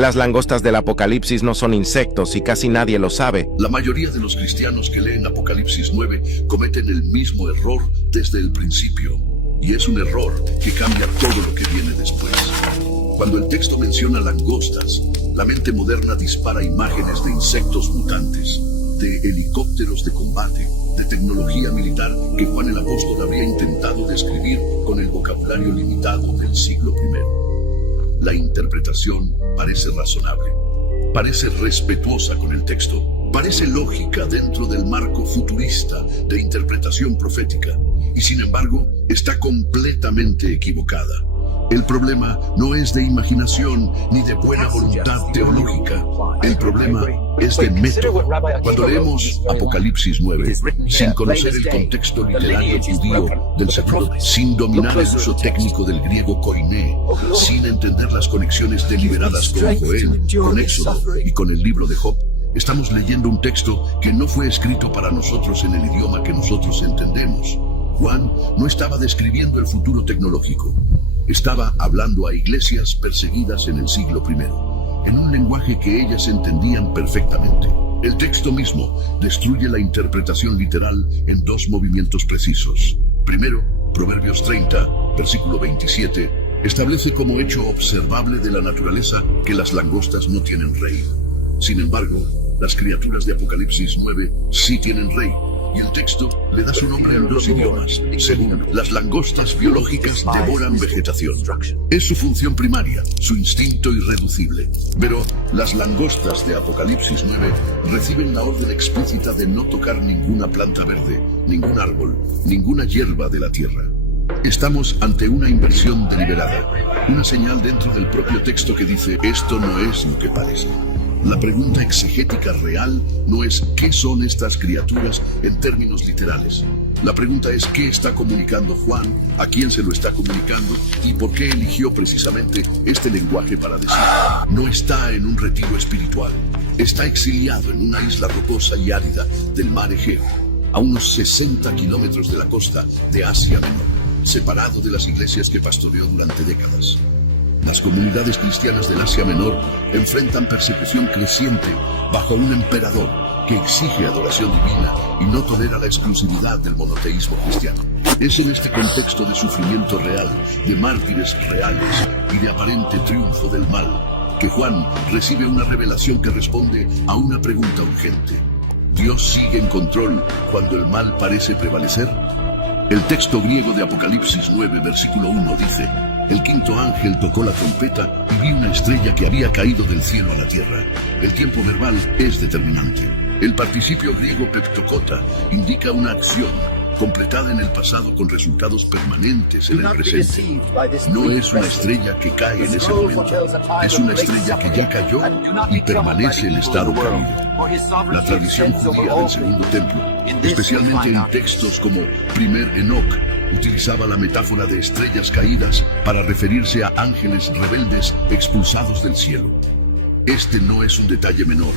Las langostas del Apocalipsis no son insectos y casi nadie lo sabe. La mayoría de los cristianos que leen Apocalipsis 9 cometen el mismo error desde el principio. Y es un error que cambia todo lo que viene después. Cuando el texto menciona langostas, la mente moderna dispara imágenes de insectos mutantes, de helicópteros de combate, de tecnología militar que Juan el Apóstol habría intentado describir con el vocabulario limitado del siglo I. La interpretación parece razonable, parece respetuosa con el texto, parece lógica dentro del marco futurista de interpretación profética, y sin embargo está completamente equivocada. El problema no es de imaginación ni de buena voluntad teológica. El problema es de método. Cuando leemos Apocalipsis 9, sin conocer el contexto literario judío del sector, sin dominar el uso técnico del griego koiné, sin entender las conexiones deliberadas con Joel, con Éxodo y con el libro de Job, estamos leyendo un texto que no fue escrito para nosotros en el idioma que nosotros entendemos. Juan no estaba describiendo el futuro tecnológico. Estaba hablando a iglesias perseguidas en el siglo I, en un lenguaje que ellas entendían perfectamente. El texto mismo destruye la interpretación literal en dos movimientos precisos. Primero, Proverbios 30, versículo 27, establece como hecho observable de la naturaleza que las langostas no tienen rey. Sin embargo, las criaturas de Apocalipsis 9 sí tienen rey. Y el texto le da su nombre en dos idiomas. Segundo, las langostas biológicas devoran vegetación. Es su función primaria, su instinto irreducible. Pero las langostas de Apocalipsis 9 reciben la orden explícita de no tocar ninguna planta verde, ningún árbol, ninguna hierba de la tierra. Estamos ante una inversión deliberada, una señal dentro del propio texto que dice, esto no es lo que parece. La pregunta exegética real no es ¿qué son estas criaturas en términos literales? La pregunta es ¿qué está comunicando Juan? ¿A quién se lo está comunicando? ¿Y por qué eligió precisamente este lenguaje para decirlo? No está en un retiro espiritual. Está exiliado en una isla rocosa y árida del mar Egeo, a unos 60 kilómetros de la costa de Asia Menor, separado de las iglesias que pastoreó durante décadas. Las comunidades cristianas del Asia Menor enfrentan persecución creciente bajo un emperador que exige adoración divina y no tolera la exclusividad del monoteísmo cristiano. Es en este contexto de sufrimiento real, de mártires reales y de aparente triunfo del mal, que Juan recibe una revelación que responde a una pregunta urgente. ¿Dios sigue en control cuando el mal parece prevalecer? El texto griego de Apocalipsis 9, versículo 1 dice, el quinto ángel tocó la trompeta y vi una estrella que había caído del cielo a la tierra. El tiempo verbal es determinante. El participio griego peptokota indica una acción completada en el pasado con resultados permanentes en el presente. No es una estrella que cae en ese momento, es una estrella que ya cayó y permanece en estado caído. La tradición judía del Segundo Templo, especialmente en textos como Primer Enoc, utilizaba la metáfora de estrellas caídas para referirse a ángeles rebeldes expulsados del cielo. Este no es un detalle menor,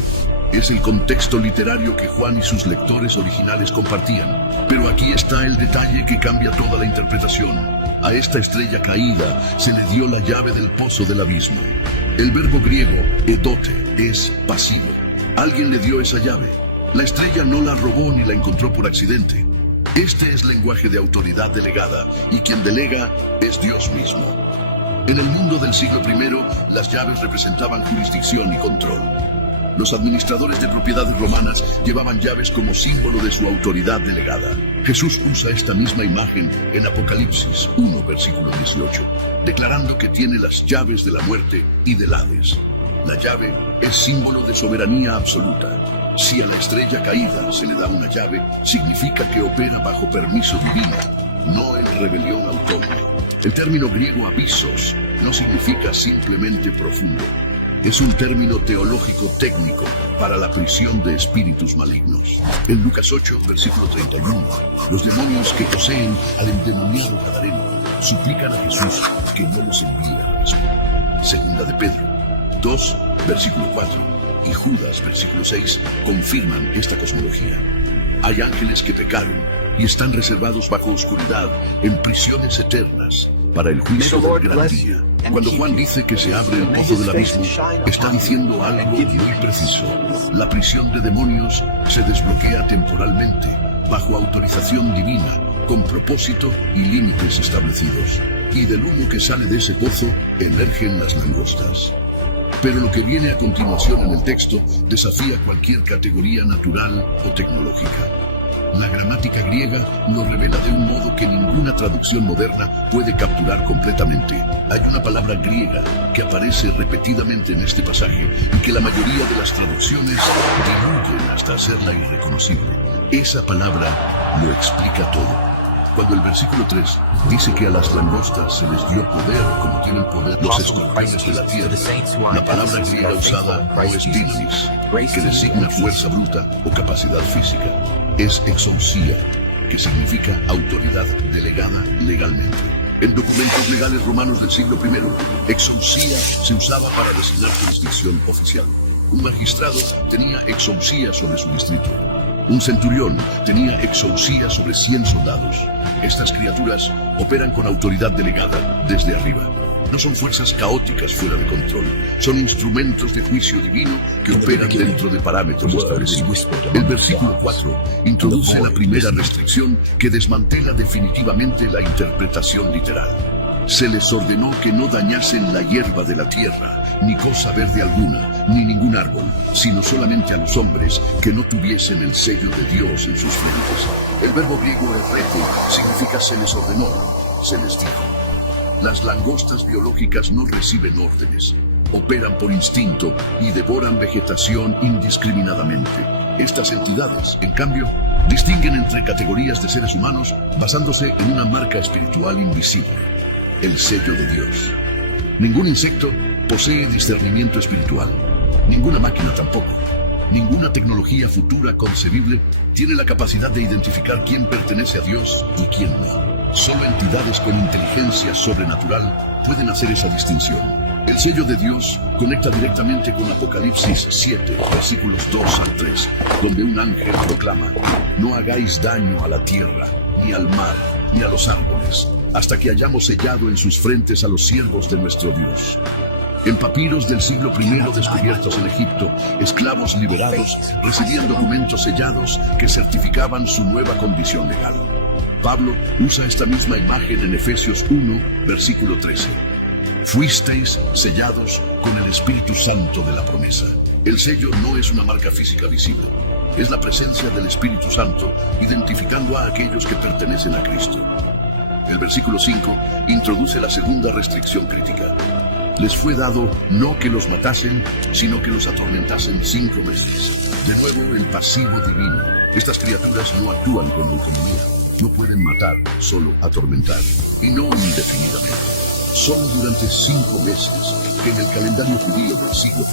es el contexto literario que Juan y sus lectores originales compartían. Pero aquí está el detalle que cambia toda la interpretación. A esta estrella caída se le dio la llave del pozo del abismo. El verbo griego, edote, es pasivo. Alguien le dio esa llave. La estrella no la robó ni la encontró por accidente. Este es lenguaje de autoridad delegada, y quien delega es Dios mismo. En el mundo del siglo I, las llaves representaban jurisdicción y control. Los administradores de propiedades romanas llevaban llaves como símbolo de su autoridad delegada. Jesús usa esta misma imagen en Apocalipsis 1, versículo 18, declarando que tiene las llaves de la muerte y del Hades. La llave es símbolo de soberanía absoluta. Si a la estrella caída se le da una llave, significa que opera bajo permiso divino, no en rebelión autónoma. El término griego abisos no significa simplemente profundo. Es un término teológico técnico para la prisión de espíritus malignos. En Lucas 8, versículo 31, los demonios que poseen al endemoniado Gadareno suplican a Jesús que no los envíe a mismo. Segunda de Pedro 2, versículo 4 y Judas, versículo 6, confirman esta cosmología. Hay ángeles que pecaron y están reservados bajo oscuridad en prisiones eternas para el juicio del gran día. Cuando Juan dice que se abre el pozo del abismo, está diciendo algo muy preciso. La prisión de demonios se desbloquea temporalmente, bajo autorización divina, con propósito y límites establecidos. Y del humo que sale de ese pozo emergen las langostas. Pero lo que viene a continuación en el texto desafía cualquier categoría natural o tecnológica. La gramática griega lo revela de un modo que ninguna traducción moderna puede capturar completamente. Hay una palabra griega que aparece repetidamente en este pasaje y que la mayoría de las traducciones diluyen hasta hacerla irreconocible. Esa palabra lo explica todo. Cuando el versículo 3 dice que a las langostas se les dio poder como tienen poder los escorpiones de la tierra, la palabra griega usada no es dynamis, que designa fuerza bruta o capacidad física. Es exousia, que significa autoridad delegada legalmente. En documentos legales romanos del siglo I, exousia se usaba para designar jurisdicción oficial. Un magistrado tenía exousia sobre su distrito. Un centurión tenía exousia sobre 100 soldados. Estas criaturas operan con autoridad delegada desde arriba. No son fuerzas caóticas fuera de control. Son instrumentos de juicio divino que operan dentro de parámetros establecidos. El versículo 4 introduce la primera restricción que desmantela definitivamente la interpretación literal. Se les ordenó que no dañasen la hierba de la tierra, ni cosa verde alguna, ni ningún árbol, sino solamente a los hombres que no tuviesen el sello de Dios en sus frentes. El verbo griego errete significa se les ordenó, se les dijo. Las langostas biológicas no reciben órdenes, operan por instinto y devoran vegetación indiscriminadamente. Estas entidades, en cambio, distinguen entre categorías de seres humanos basándose en una marca espiritual invisible. El sello de Dios. Ningún insecto posee discernimiento espiritual, ninguna máquina tampoco. Ninguna tecnología futura concebible tiene la capacidad de identificar quién pertenece a Dios y quién no. Solo entidades con inteligencia sobrenatural pueden hacer esa distinción. El sello de Dios conecta directamente con Apocalipsis 7, versículos 2 al 3, donde un ángel proclama: no hagáis daño a la tierra, ni al mar, ni a los árboles, hasta que hayamos sellado en sus frentes a los siervos de nuestro Dios. En papiros del siglo I descubiertos en Egipto, esclavos liberados recibían documentos sellados que certificaban su nueva condición legal. Pablo usa esta misma imagen en Efesios 1, versículo 13. Fuisteis sellados con el Espíritu Santo de la promesa. El sello no es una marca física visible. Es la presencia del Espíritu Santo identificando a aquellos que pertenecen a Cristo. El versículo 5 introduce la segunda restricción crítica. Les fue dado no que los matasen, sino que los atormentasen 5 meses. De nuevo, el pasivo divino. Estas criaturas no actúan como economía. No pueden matar, solo atormentar. Y no indefinidamente. Solo durante 5 meses, que en el calendario judío del siglo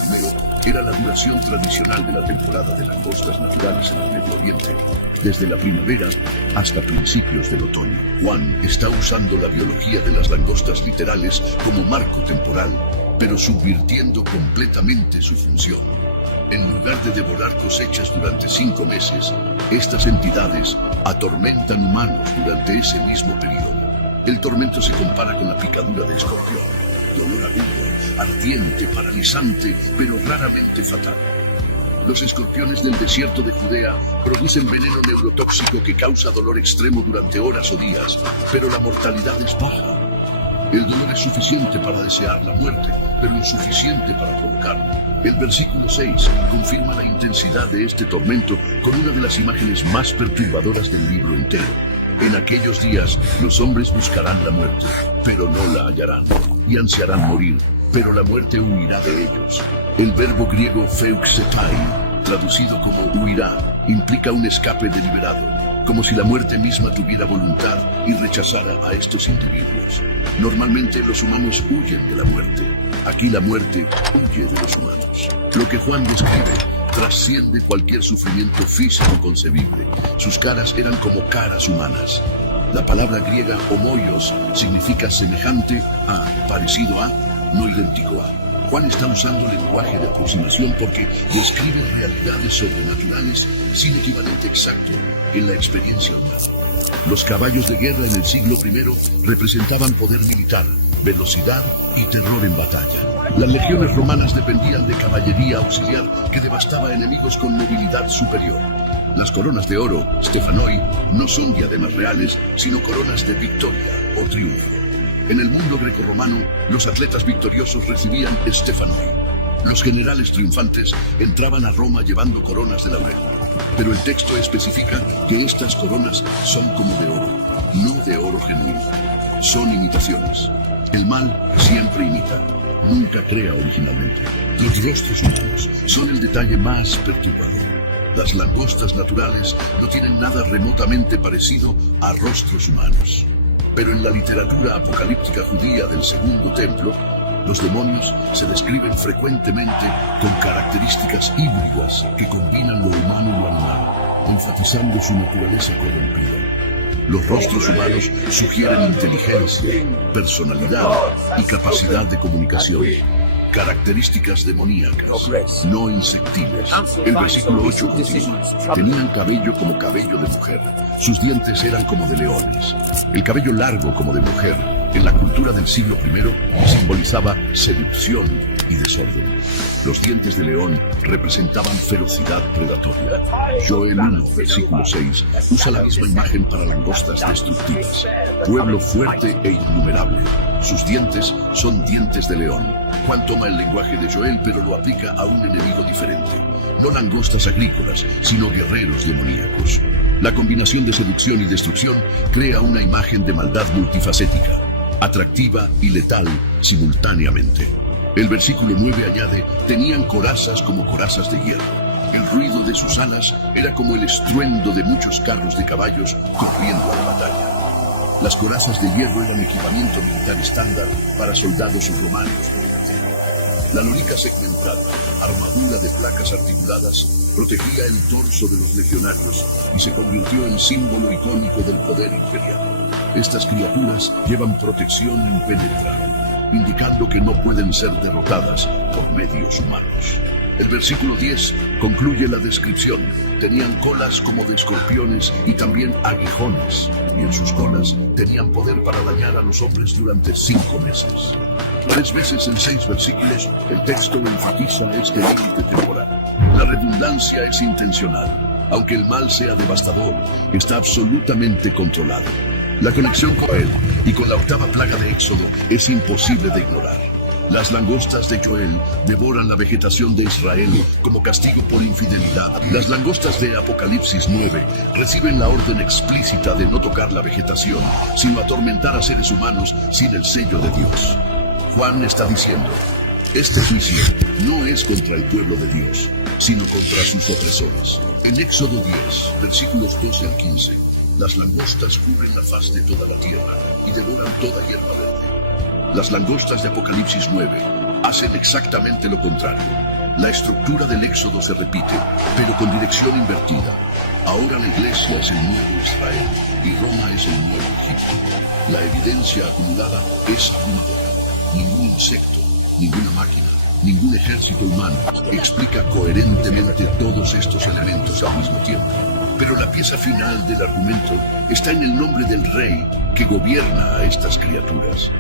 I era la duración tradicional de la temporada de langostas naturales en el Medio Oriente, desde la primavera hasta principios del otoño. Juan está usando la biología de las langostas literales como marco temporal, pero subvirtiendo completamente su función. En lugar de devorar cosechas durante 5 meses, estas entidades atormentan humanos durante ese mismo periodo. El tormento se compara con la picadura de escorpión. Dolor agudo, ardiente, paralizante, pero raramente fatal. Los escorpiones del desierto de Judea producen veneno neurotóxico que causa dolor extremo durante horas o días, pero la mortalidad es baja. El dolor es suficiente para desear la muerte, pero insuficiente para provocarla. El versículo 6 confirma la intensidad de este tormento con una de las imágenes más perturbadoras del libro entero. En aquellos días los hombres buscarán la muerte, pero no la hallarán, y ansiarán morir, pero la muerte huirá de ellos. El verbo griego pheuxetai, traducido como huirá, implica un escape deliberado, como si la muerte misma tuviera voluntad y rechazara a estos individuos. Normalmente los humanos huyen de la muerte. Aquí la muerte huye de los humanos. Lo que Juan describe trasciende cualquier sufrimiento físico concebible. Sus caras eran como caras humanas. La palabra griega homoios significa semejante a, parecido a, no idéntico a. Juan está usando lenguaje de aproximación porque describe realidades sobrenaturales sin equivalente exacto en la experiencia humana. Los caballos de guerra en el siglo I representaban poder militar, velocidad y terror en batalla. Las legiones romanas dependían de caballería auxiliar que devastaba enemigos con movilidad superior. Las coronas de oro, Stephanoi, no son diademas reales, sino coronas de victoria o triunfo. En el mundo grecorromano, los atletas victoriosos recibían Stephanoi. Los generales triunfantes entraban a Roma llevando coronas de laurel. Pero el texto especifica que estas coronas son como de oro, no de oro genuino. Son imitaciones. El mal siempre imita, nunca crea originalmente. Los rostros humanos son el detalle más perturbador. Las langostas naturales no tienen nada remotamente parecido a rostros humanos. Pero en la literatura apocalíptica judía del Segundo Templo, los demonios se describen frecuentemente con características híbridas que combinan lo humano y lo animal, enfatizando su naturaleza corrompida. Los rostros humanos sugieren inteligencia, personalidad y capacidad de comunicación. Características demoníacas, no insectiles. El versículo 8 continúa. Tenían cabello como cabello de mujer. Sus dientes eran como de leones. El cabello largo como de mujer, en la cultura del siglo I, simbolizaba seducción y desorden. Los dientes de león representaban ferocidad predatoria. Joel 1, versículo 6, usa la misma imagen para langostas destructivas. Pueblo fuerte e innumerable. Sus dientes son dientes de león. Juan toma el lenguaje de Joel, pero lo aplica a un enemigo diferente. No langostas agrícolas, sino guerreros demoníacos. La combinación de seducción y destrucción crea una imagen de maldad multifacética, atractiva y letal simultáneamente. El versículo 9 añade, tenían corazas como corazas de hierro. El ruido de sus alas era como el estruendo de muchos carros de caballos corriendo a la batalla. Las corazas de hierro eran equipamiento militar estándar para soldados romanos. La lorica segmentada, armadura de placas articuladas, protegía el torso de los legionarios y se convirtió en símbolo icónico del poder imperial. Estas criaturas llevan protección impenetrable, indicando que no pueden ser derrotadas por medios humanos. El versículo 10 concluye la descripción. Tenían colas como de escorpiones y también aguijones, y en sus colas tenían poder para dañar a los hombres durante 5 meses. 3 veces en 6 versículos, el texto enfatiza este límite temporal. La redundancia es intencional. Aunque el mal sea devastador, está absolutamente controlado. La conexión con él y con la octava plaga de Éxodo es imposible de ignorar. Las langostas de Joel devoran la vegetación de Israel como castigo por infidelidad. Las langostas de Apocalipsis 9 reciben la orden explícita de no tocar la vegetación, sino atormentar a seres humanos sin el sello de Dios. Juan está diciendo, este juicio no es contra el pueblo de Dios, sino contra sus opresores. En Éxodo 10, versículos 12 al 15, las langostas cubren la faz de toda la tierra y devoran toda hierba verde. Las langostas de Apocalipsis 9 hacen exactamente lo contrario. La estructura del Éxodo se repite, pero con dirección invertida. Ahora la iglesia es el nuevo Israel y Roma es el nuevo Egipto. La evidencia acumulada es abrumadora. Ningún insecto, ninguna máquina, ningún ejército humano explica coherentemente todos estos elementos al mismo tiempo. Pero la pieza final del argumento está en el nombre del rey que gobierna a estas criaturas.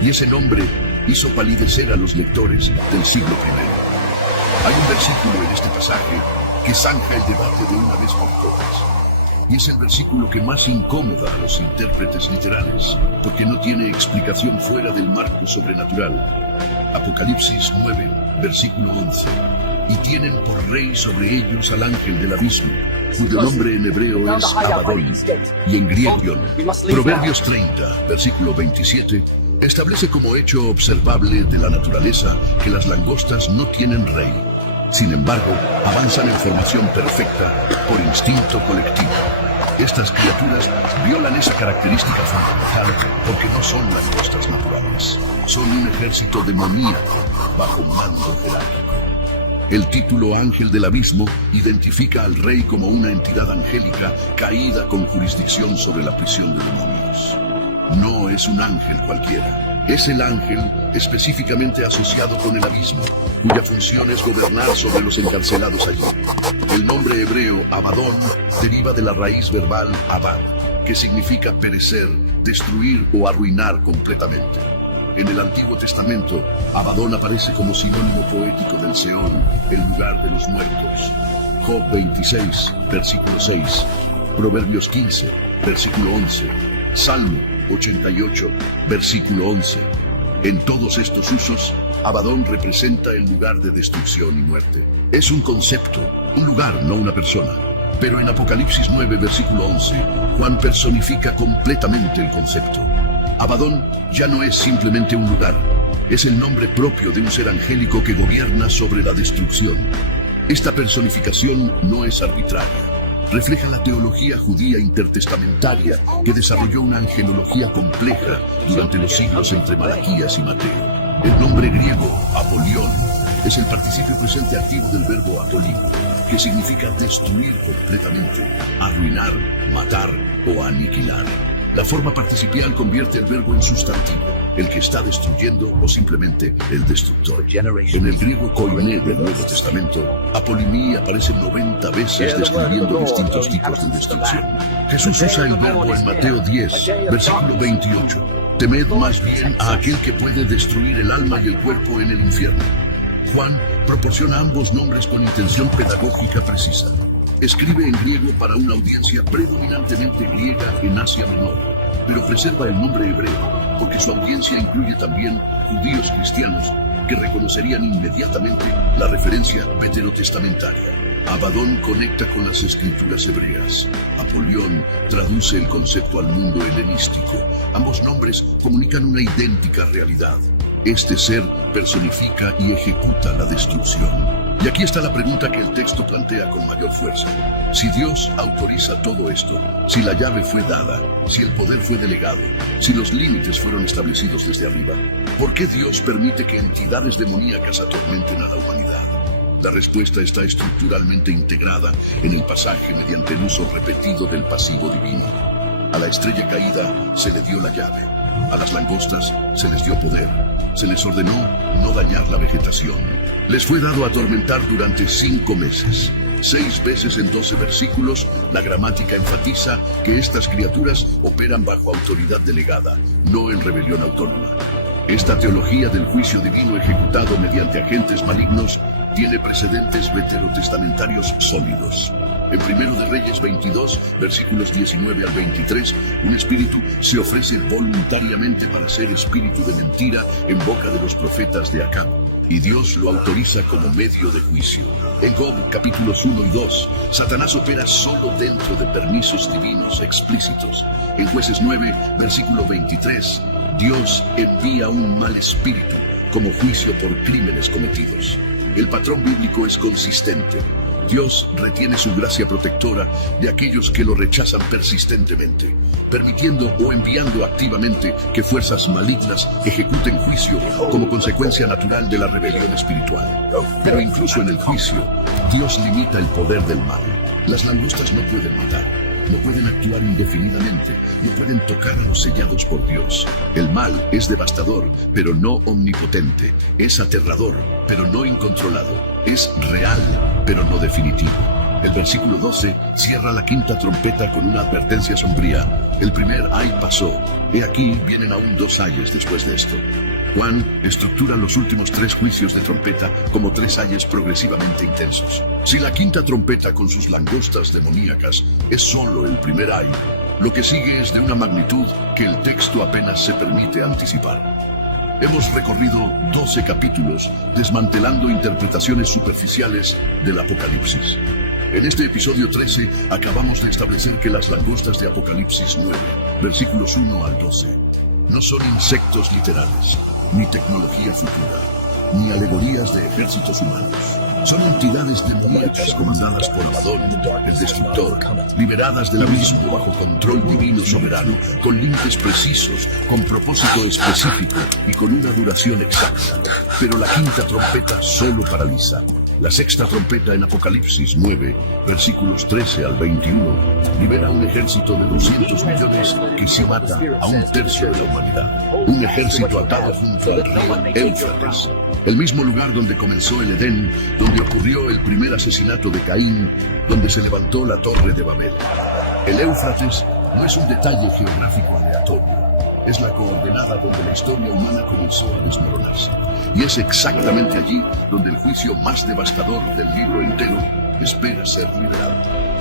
Y ese nombre hizo palidecer a los lectores del siglo I. Hay un versículo en este pasaje que zanja el debate de una vez por todas. Y es el versículo que más incomoda a los intérpretes literales, porque no tiene explicación fuera del marco sobrenatural. Apocalipsis 9, versículo 11. Y tienen por rey sobre ellos al ángel del abismo, cuyo nombre en hebreo es Abadón, y en griego. Proverbios 30, versículo 27, establece como hecho observable de la naturaleza que las langostas no tienen rey. Sin embargo, avanzan en formación perfecta por instinto colectivo. Estas criaturas violan esa característica fundamental porque no son langostas naturales. Son un ejército demoníaco bajo mando jerárquico. El título Ángel del Abismo identifica al rey como una entidad angélica caída con jurisdicción sobre la prisión de demonios. No es un ángel cualquiera. Es el ángel específicamente asociado con el abismo, cuya función es gobernar sobre los encarcelados allí. El nombre hebreo Abadón deriva de la raíz verbal Abad, que significa perecer, destruir o arruinar completamente. En el Antiguo Testamento, Abadón aparece como sinónimo poético del Seol, el lugar de los muertos. Job 26, versículo 6, Proverbios 15, versículo 11, Salmo 88, versículo 11. En todos estos usos, Abadón representa el lugar de destrucción y muerte. Es un concepto, un lugar, no una persona. Pero en Apocalipsis 9, versículo 11, Juan personifica completamente el concepto. Abadón ya no es simplemente un lugar, es el nombre propio de un ser angélico que gobierna sobre la destrucción. Esta personificación no es arbitraria. Refleja la teología judía intertestamentaria que desarrolló una angelología compleja durante los siglos entre Malaquías y Mateo. El nombre griego, Apolión, es el participio presente activo del verbo apolio, que significa destruir completamente, arruinar, matar o aniquilar. La forma participial convierte el verbo en sustantivo, el que está destruyendo o simplemente el destructor. En el griego koiné del Nuevo Testamento, apolimí aparece 90 veces describiendo distintos tipos de destrucción. Jesús usa el verbo en Mateo 10, versículo 28. Temed más bien a aquel que puede destruir el alma y el cuerpo en el infierno. Juan proporciona ambos nombres con intención pedagógica precisa. Escribe en griego para una audiencia predominantemente griega en Asia Menor, pero preserva el nombre hebreo, porque su audiencia incluye también judíos cristianos que reconocerían inmediatamente la referencia veterotestamentaria. Abadón conecta con las escrituras hebreas. Apolión traduce el concepto al mundo helenístico. Ambos nombres comunican una idéntica realidad. Este ser personifica y ejecuta la destrucción. Y aquí está la pregunta que el texto plantea con mayor fuerza. Si Dios autoriza todo esto, si la llave fue dada, si el poder fue delegado, si los límites fueron establecidos desde arriba, ¿por qué Dios permite que entidades demoníacas atormenten a la humanidad? La respuesta está estructuralmente integrada en el pasaje mediante el uso repetido del pasivo divino. A la estrella caída se le dio la llave. A las langostas se les dio poder. Se les ordenó no dañar la vegetación. Les fue dado atormentar durante 5 meses. 6 veces en 12 versículos, la gramática enfatiza que estas criaturas operan bajo autoridad delegada, no en rebelión autónoma. Esta teología del juicio divino ejecutado mediante agentes malignos tiene precedentes veterotestamentarios sólidos. En 1 de Reyes 22, versículos 19 al 23, un espíritu se ofrece voluntariamente para ser espíritu de mentira en boca de los profetas de Acab, y Dios lo autoriza como medio de juicio. En Job, capítulos 1 y 2, Satanás opera solo dentro de permisos divinos explícitos. En Jueces 9, versículo 23, Dios envía un mal espíritu como juicio por crímenes cometidos. El patrón bíblico es consistente. Dios retiene su gracia protectora de aquellos que lo rechazan persistentemente, permitiendo o enviando activamente que fuerzas malignas ejecuten juicio como consecuencia natural de la rebelión espiritual. Pero incluso en el juicio, Dios limita el poder del mal. Las langostas no pueden matar, no pueden actuar indefinidamente, no pueden tocar a los sellados por Dios. El mal es devastador, pero no omnipotente. Es aterrador, pero no incontrolado. Es real, pero no definitivo. El versículo 12 cierra la quinta trompeta con una advertencia sombría. El primer ay pasó. He aquí vienen aún 2 ayes después de esto. Juan estructura los últimos 3 juicios de trompeta como 3 ayes progresivamente intensos. Si la quinta trompeta con sus langostas demoníacas es solo el primer ay, lo que sigue es de una magnitud que el texto apenas se permite anticipar. Hemos recorrido 12 capítulos desmantelando interpretaciones superficiales del Apocalipsis. En este episodio 13 acabamos de establecer que las langostas de Apocalipsis 9, versículos 1 al 12, no son insectos literales, ni tecnología futura, ni alegorías de ejércitos humanos. Son entidades demoníacas comandadas por Abadón, el destructor, liberadas del abismo bajo control divino soberano, con límites precisos, con propósito específico y con una duración exacta. Pero la quinta trompeta solo paraliza. La sexta trompeta en Apocalipsis 9, versículos 13 al 21, libera un ejército de 200 millones que se mata a 1/3 de la humanidad. Un ejército atado junto al río Éufrates, el mismo lugar donde comenzó el Edén, donde ocurrió el primer asesinato de Caín, donde se levantó la Torre de Babel. El Éufrates No es un detalle geográfico aleatorio. Es la coordenada donde la historia humana comenzó a desmoronarse. Y es exactamente allí donde el juicio más devastador del libro entero espera ser liberado.